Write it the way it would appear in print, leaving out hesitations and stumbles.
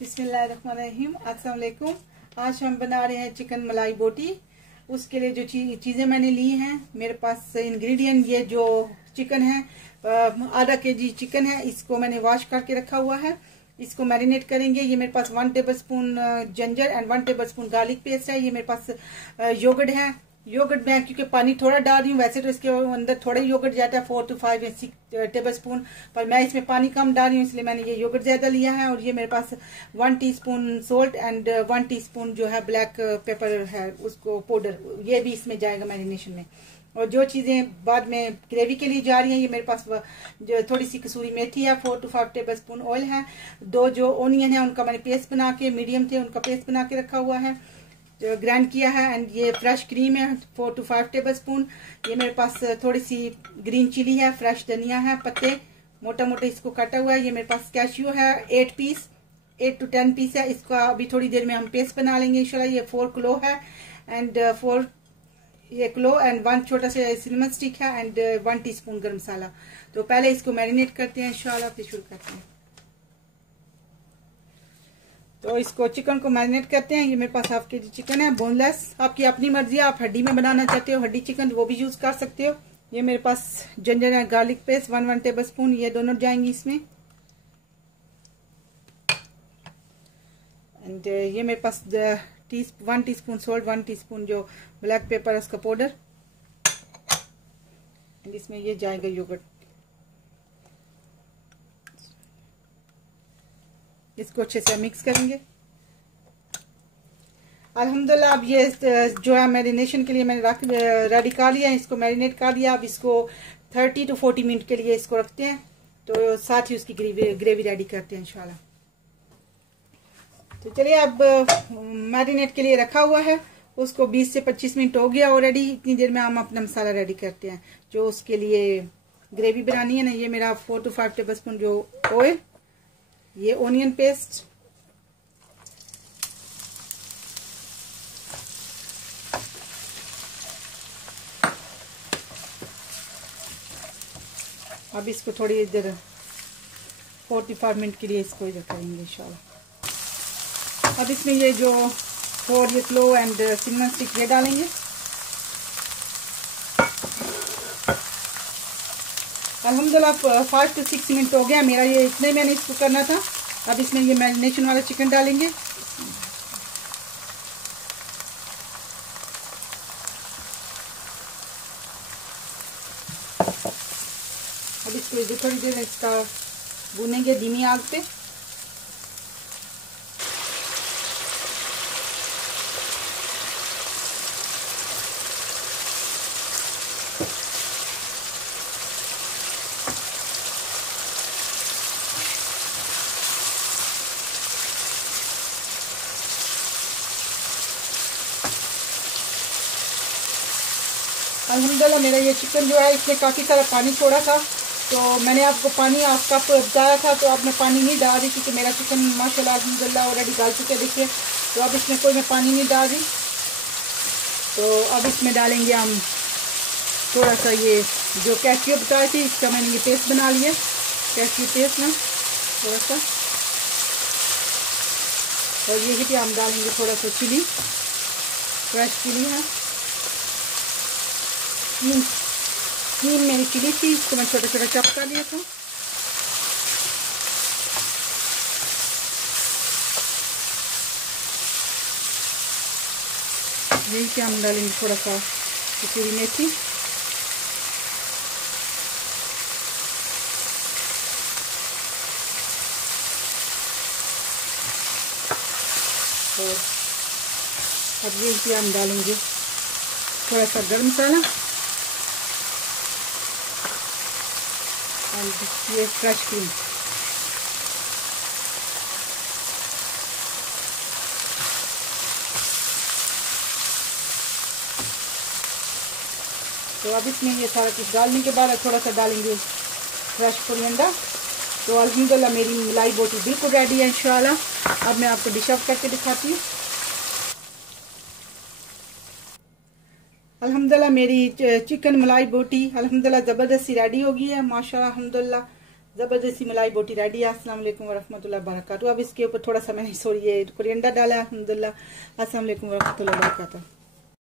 बिस्मिल्लाहिर्रहमानिर्रहीम। अस्सलाम वालेकुम। आज हम बना रहे हैं चिकन मलाई बोटी। उसके लिए जो चीज़ें मैंने ली हैं, मेरे पास इंग्रेडिएंट ये जो चिकन है, आधा केजी चिकन है। इसको मैंने वॉश करके रखा हुआ है। इसको मैरिनेट करेंगे। ये मेरे पास 1 tablespoon ginger and 1 tablespoon garlic paste है। ये मेरे पास योगर्ट है। योगर्ट में क्योंकि पानी थोड़ा डाल रही हूँ, वैसे तो इसके अंदर थोड़ा योगर्ट जाता है 4 to 5 या 6 टेबलस्पून, पर मैं इसमें पानी कम डाल रही हूँ, इसलिए मैंने ये योगर्ट ज्यादा लिया है। और ये मेरे पास 1 टीस्पून सोल्ट एंड 1 टीस्पून जो है ब्लैक पेपर है, उसको पाउडर, ये भी इसमें जाएगा मैरिनेशन में। और जो चीजें बाद में ग्रेवी के लिए जा रही हैं, ये मेरे पास जो थोड़ी सी कसूरी मेथी है, 4 to 5 टेबलस्पून ऑयल है, 2 जो ओनियन है उनका मैंने पेस्ट बना के, मीडियम थे उनका पेस्ट बना के रखा हुआ है, जो ग्राइंड किया है। एंड ये फ्रेश क्रीम है 4 to 5 टेबलस्पून। ये मेरे पास थोड़ी सी ग्रीन चिली है, फ्रेश धनिया है, पत्ते मोटा मोटा इसको काटा हुआ है। ये मेरे पास कैश्यू है 8 to 10 पीस है। इसका अभी थोड़ी देर में हम पेस्ट बना लेंगे इंशाल्लाह। ये 4 क्लो है एंड 4 ये क्लो एंड 1 छोटा सा सिनेमन स्टिक है एंड 1 टीस्पून गरम मसाला। तो पहले इसको मैरिनेट करते हैं इंशाल्लाह, फिर शुरू करते हैं। तो इसको चिकन को मैरिनेट करते हैं। ये मेरे पास हाफ केजी चिकन है, बोनलेस। आपकी अपनी मर्जी है, आप हड्डी में बनाना चाहते हो हड्डी चिकन वो भी यूज कर सकते हो। ये मेरे पास जिंजर है, गार्लिक पेस्ट 1 टेबलस्पून, ये दोनों जाएंगी इसमें। एंड ये मेरे पास 1 टीस्पून सोल्ट, 1 टीस्पून जो ब्लैक पेपर है उसका पाउडर। एंड इसमें ये जाएगा योगर्ट। इसको अच्छे से मिक्स करेंगे। अल्हम्दुलिल्लाह अब ये जो है मैरिनेशन के लिए मैंने रेडी कर लिया है, इसको मैरिनेट कर लिया। अब इसको 30 to 40 मिनट के लिए इसको रखते हैं, तो साथ ही उसकी ग्रेवी रेडी करते हैं इंशाल्लाह। तो चलिए, अब मैरिनेट के लिए रखा हुआ है, उसको 20 से 25 मिनट हो गया ऑलरेडी। इतनी देर में हम अपना मसाला रेडी करते हैं जो उसके लिए ग्रेवी बनानी है ना। ये मेरा 4 to 5 टेबलस्पून जो ऑयल, ये ओनियन पेस्ट, अब इसको थोड़ी देर 45 मिनट के लिए इसको इधर करेंगे इंशाल्लाह। अब इसमें ये जो 4 ये क्लो एंड सिनेमन स्टिक ये डालेंगे। अल्हम्दुलिल्लाह 5 to 6 मिनट हो गया मेरा, ये इतने मैंने इसको करना था। अब इसमें ये मैरिनेशन वाला चिकन डालेंगे। अब इसको थोड़ी देर इसका भूनेंगे धीमी आग पे। अल्हम्दुलिल्लाह मेरा ये चिकन जो है इसने काफ़ी सारा पानी छोड़ा था, तो मैंने आपको पानी हाफ कप बताया था, तो अब मैं पानी नहीं डाल रही क्योंकि मेरा चिकन माशाल्लाह अल्हम्दुलिल्लाह ऑलरेडी डाल चुके देखिए। तो अब इसमें कोई मैं पानी नहीं डाल रही। तो अब इसमें डालेंगे हम थोड़ा सा ये जो कैश्यू बताई थी, इसका मैंने ये पेस्ट बना लिया, कैश्यू पेस्ट ना थोड़ा सा। और ये कि हम डालेंगे थोड़ा सा चिली, फ्रेश चिली है, 3 मेरी चिली थी, इसको मैं छोटा छोटा चॉप कर लिया था। यही कि हम डालेंगे थोड़ा सा कसूरी मेथी, और अब यही कि हम डालेंगे थोड़ा सा गरम मसाला एंड ये फ्रेश क्रीम। तो अब इसमें ये सारा कुछ डालने के बाद थोड़ा सा डालेंगे फ्रेश कोरिएंडर। तो अल्हम्दुलिल्लाह मेरी मलाई बोटी बिल्कुल रेडी है इंशाल्लाह। अब मैं आपको डिश ऑफ करके दिखाती हूँ। अल्हम्दुलिल्लाह मेरी चिकन मलाई बोटी अल्हम्दुलिल्लाह ज़बरदस्ती रेडी हो गई है माशाल्लाह। अल्हम्दुलिल्लाह ज़बरदस्ती मलाई बोटी रेडी है। अस्सलाम वालेकुम वरहमतुल्लाहि वबरकातुहू। अब इसके ऊपर थोड़ा सा मैंने ये कोरिएंडर डाला है। अल्हम्दुलिल्लाह। अस्सलाम वालेकुम वरहमतुल्लाहि वबरकातुहू।